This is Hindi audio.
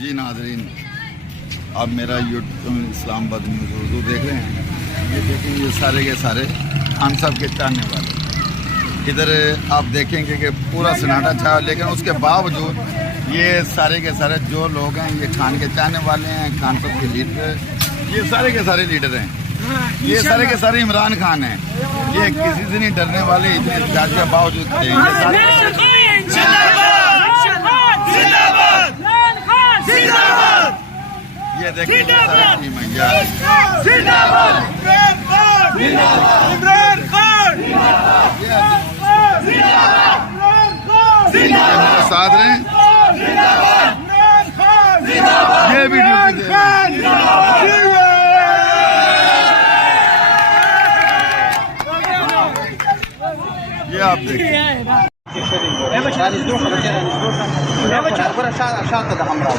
जी नाज़रीन, आप मेरा यूट्यूब इस्लामाबाद न्यूज़ उर्दू देख रहे हैं। ये देखें, ये सारे के सारे खान साहब के चाहने वाले। इधर आप देखेंगे कि पूरा सन्नाटा छाया, लेकिन उसके बावजूद ये सारे के सारे जो लोग हैं ये खान के चाहने वाले हैं, खान साहब के लीडर, ये सारे के सारे लीडर हैं। ये सारे के सारे इमरान खान हैं। ये किसी से नहीं डरने वाले, इतने एहतजाज के बावजूद ये देखिए सारी टीम है यार। मेरे साथ रहें, ये वीडियो ये आप देखिए।